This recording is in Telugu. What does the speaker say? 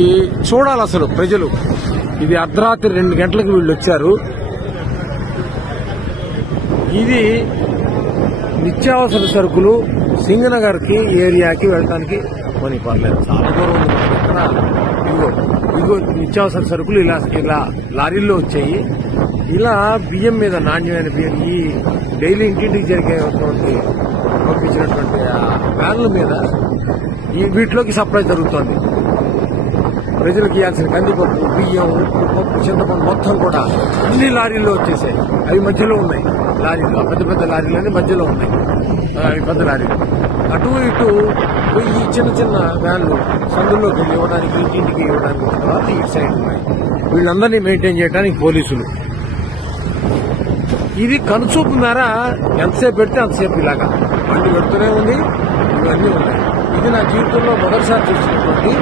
ఈ చూడాలి అసలు ప్రజలు. ఇది అర్ధరాత్రి 2 గంటలకు వీళ్ళు వచ్చారు. ఇది నిత్యావసర సరుకులు సింగనగర్ కి ఏరియాకి వెళ్ళడానికి పని పర్లేదు, చాలా దూరం ఉంది. ఇక్కడ ఇదిగో నిత్యావసర సరుకులు ఇలా లారీల్లో వచ్చాయి. ఇలా బియ్యం మీద, నాణ్యమైన బియ్యం, ఈ డైలీ ఇంటింటికి జరిగేటువంటి పంపించినటువంటి వ్యాన్ల మీద వీటిలోకి సప్లై జరుగుతోంది. ప్రజలకు ఇవ్వాల్సిన కందిపప్పు, బియ్యం, పప్పు, చింతపండు మొత్తం కూడా అన్ని లారీల్లో వచ్చేసాయి. అవి మధ్యలో ఉన్నాయి లారీలు, పెద్ద పెద్ద లారీలు మధ్యలో ఉన్నాయి. అవి పెద్ద లారీలు. అటు ఇటు ఈ చిన్న చిన్న వ్యాన్లు సందుల్లోకి వెళ్ళి ఇవ్వడానికి, ఇంటింటికి ఇవ్వడానికి తర్వాత ఈ సైడ్ ఉన్నాయి. వీళ్ళందరినీ మెయింటైన్ చేయడానికి పోలీసులు. ఇది కనుచూపు మేర ఎంతసేపు పెడితే అంతసేపు ఇలాగా బండి పెడుతూనే ఉంది. ఇవన్నీ ఉన్నాయి. ఇది నా జీవితంలో మొదటిసారి చూసినటువంటి